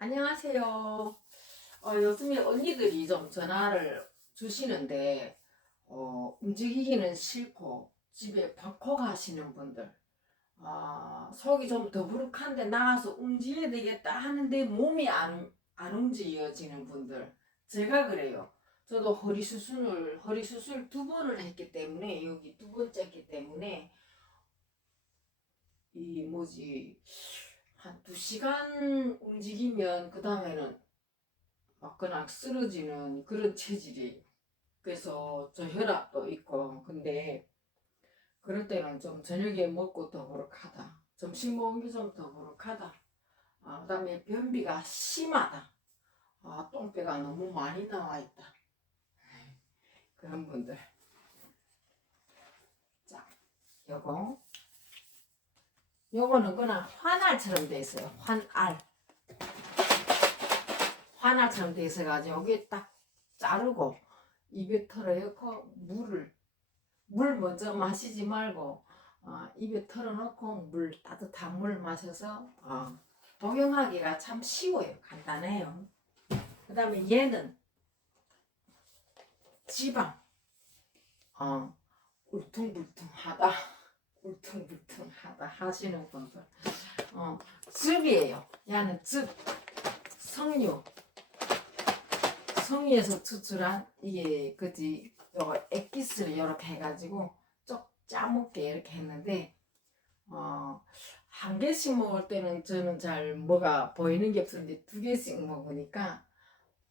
안녕하세요. 어, 요즘에 언니들이 좀 전화를 주시는데, 어, 움직이기는 싫고, 집에 방콕 하시는 분들, 아, 속이 좀 더부룩한데 나가서 움직여야 되겠다 하는데 몸이 안, 안 움직여지는 분들, 제가 그래요. 저도 허리 수술을, 허리 수술 두 번을 했기 때문에, 여기 두 번째기 때문에, 이 뭐지, 한 두 시간 움직이면 그 다음에는 막 그냥 쓰러지는 그런 체질이에요. 그래서 저 혈압도 있고 근데 그럴 때는 좀 저녁에 먹고 더부룩하다. 점심 먹은 게 좀 더부룩하다. 아, 그 다음에 변비가 심하다. 아, 똥배가 너무 많이 나와 있다. 그런 분들. 자, 요거 요거는 그냥 환알처럼 돼 있어요. 환알. 환알처럼 돼 있어가지고 여기 딱 자르고 입에 털어놓고 물을 물 먼저 마시지 말고 어, 입에 털어놓고 물 따뜻한 물 마셔서 어, 복용하기가 참 쉬워요. 간단해요. 그 다음에 얘는 지방 어, 울퉁불퉁하다. 울퉁불퉁하다 하시는 분들. 어, 즙이에요. 얘는 즙. 석류. 성유에서 추출한 이게 그지 액기스를 이렇게 해가지고 쪽 짜먹게 이렇게 했는데 어, 한 개씩 먹을 때는 저는 잘 뭐가 보이는 게 없었는데 두 개씩 먹으니까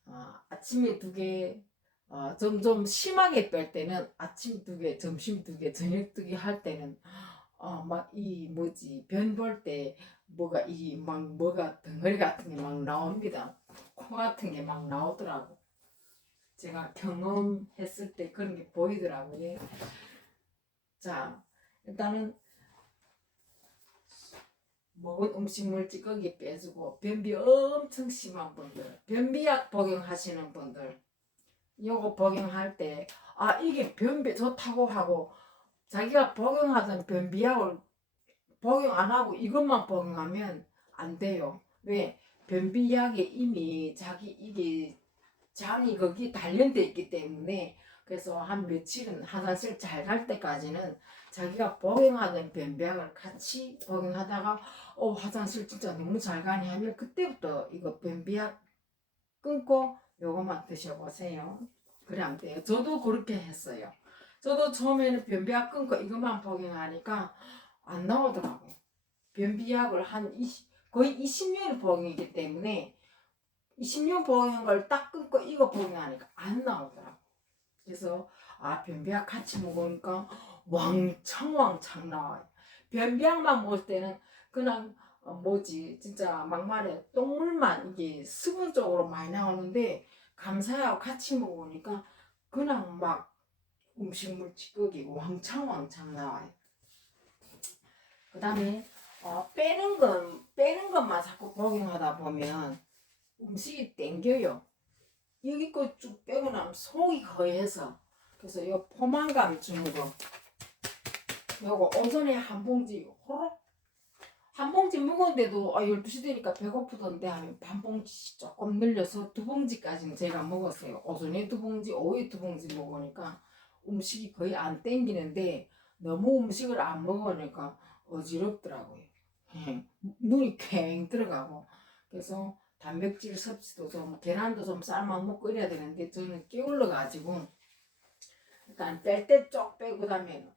어, 아침에 두 개, 어, 점점 심하게 뺄 때는 아침 두 개, 점심 두 개, 저녁 두 개 할 때는 어, 막 이 뭐지 변 볼 때 뭐가 이 막 뭐가 덩어리 같은 게 막 나옵니다. 코 같은 게 막 나오더라고. 제가 경험했을 때 그런 게 보이더라고요. 자, 일단은 먹은 음식물 찌꺼기 빼주고 변비 엄청 심한 분들, 변비약 복용하시는 분들, 요거 복용할 때 아 이게 변비 좋다고 하고 자기가 복용하던 변비약을 복용 안 하고 이것만 복용하면 안 돼요. 왜? 변비약에 이미 자기 이게 장이 거기 단련돼 있기 때문에 그래서 한 며칠은 화장실 잘 갈 때까지는 자기가 복용하던 변비약을 같이 복용하다가 어 화장실 진짜 너무 잘 가네 하면 그때부터 이거 변비약 끊고 요것만 드셔보세요. 그래 안 돼요. 저도 그렇게 했어요. 저도 처음에는 변비약 끊고 이것만 복용하니까 안 나오더라고요. 변비약을 한 20, 거의 20년 복용이기 때문에 20년 복용한 걸 딱 끊고 이거 복용하니까 안 나오더라고. 그래서 아 변비약 같이 먹으니까 왕창 왕창 나와요. 변비약만 먹을 때는 그냥 어, 뭐지 진짜 막말해 똥물만 이게 수분 쪽으로 많이 나오는데 감사하고 같이 먹으니까 그냥 막 음식물 찌꺼기 왕창 왕창 나와요. 그 다음에 어, 빼는 건 빼는 것만 자꾸 복용하다 보면 음식이 땡겨요. 여기 거 쭉 빼고 나면 속이 거해서 그래서 이 포만감 주는 거 요거 오전에 한 봉지 호로 한 봉지 먹었는데도 아 12시 되니까 배고프던데 하면 반 봉지 조금 늘려서 두 봉지까지는 제가 먹었어요. 오전에 두 봉지, 오후에 두 봉지 먹으니까 음식이 거의 안 땡기는데 너무 음식을 안 먹으니까 어지럽더라고요. 예, 눈이 퀭 들어가고 그래서 단백질 섭취도 좀 계란도 좀 삶아 먹고 이래야 되는데 저는 깨울러 가지고 일단 뺄 때 쪽 빼고 그다음에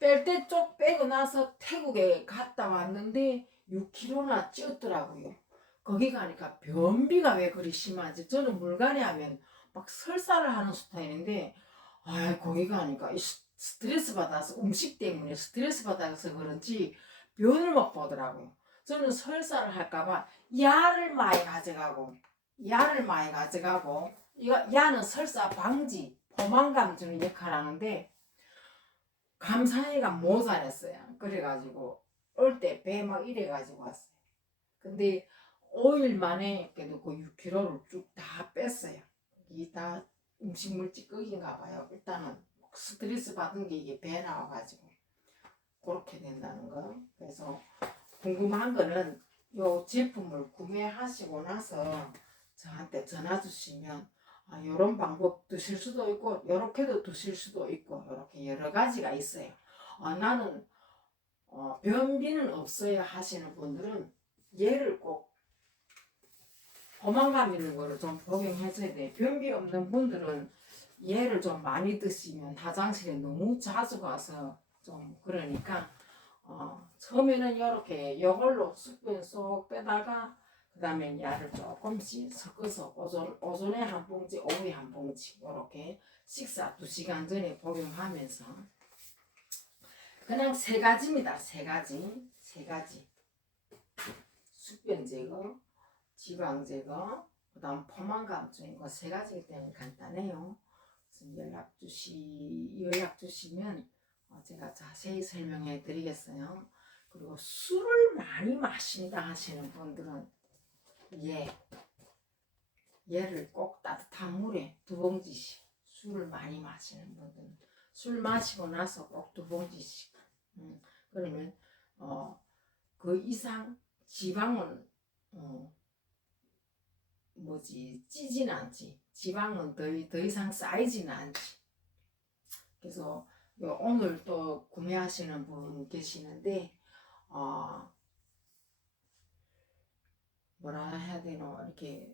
뺄 때 쪽 빼고 나서 태국에 갔다 왔는데 6kg나 찌었더라고요. 거기 가니까 변비가 왜 그리 심하지? 저는 물갈이 하면 막 설사를 하는 스타일인데 아 거기 가니까 스트레스 받아서 음식 때문에 스트레스 받아서 그런지 변을 못 보더라고요. 저는 설사를 할까봐 약을 많이 가져가고 약을 많이 가져가고 이거 약은 설사 방지 포만감 주는 역할을 하는데 감사해가 모자랐어요. 그래가지고 올 때 배 막 이래가지고 왔어요. 근데 5일 만에 그래도 그 6kg를 쭉 다 뺐어요. 이게 다 음식물 찌꺼기인가 봐요. 일단은 스트레스 받은 게 이게 배에 나와가지고 그렇게 된다는 거. 그래서 궁금한 거는 요 제품을 구매하시고 나서 저한테 전화 주시면 아, 이런 방법 드실 수도 있고 이렇게도 드실 수도 있고 이렇게 여러 가지가 있어요. 아, 나는 어, 변비는 없어야 하시는 분들은 얘를 꼭 포만감 있는 거를 좀 복용해줘야 돼. 변비 없는 분들은 얘를 좀 많이 드시면 화장실에 너무 자주 가서 좀 그러니까 어, 처음에는 이렇게 이걸로 숯불 쏙 빼다가 그 다음에 야를 조금씩 섞어서 오전, 오전에 한 봉지, 오후에 한 봉지 이렇게 식사 2시간 전에 복용하면서 그냥 세 가지입니다. 세 가지. 세 가지. 숙변 제거, 지방 제거, 그 다음 포만감 쪽인 거 세 가지이기 때문에 간단해요. 연락 주시, 연락 주시면 어, 제가 자세히 설명해 드리겠어요. 그리고 술을 많이 마신다 하시는 분들은 얘, 얘를 꼭 따뜻한 물에 두 봉지씩 술을 많이 마시는 분들은 술 마시고 나서 꼭 두 봉지씩. 음, 그러면 어, 그 이상 지방은 어, 뭐지 찌진 않지. 지방은 더, 더 이상 쌓이지는 않지. 그래서 요 오늘 또 구매하시는 분 계시는데 어, 뭐라 해야 되노? 이렇게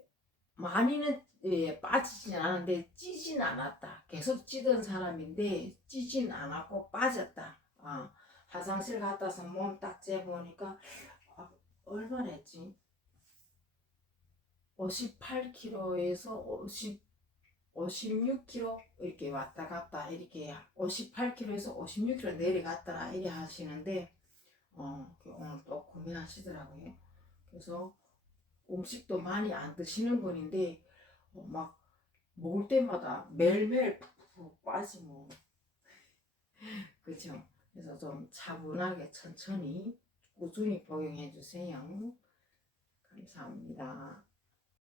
많이는 예, 빠지진 않았는데 찌진 않았다. 계속 찌던 사람인데 찌진 않았고 빠졌다. 아, 화장실 갔다 와서 몸 딱 재보니까 아, 얼마나 했지? 58kg에서 50 56kg 이렇게 왔다 갔다 이렇게 58kg에서 56kg 내려갔더라 이래 하시는데 어그 오늘 또 구매하시더라고요. 그래서 음식도 많이 안 드시는 분인데 어, 막 먹을 때마다 매일매일 푹푹 빠지고 그죠? 그래서 좀 차분하게 천천히 꾸준히 복용해 주세요. 감사합니다.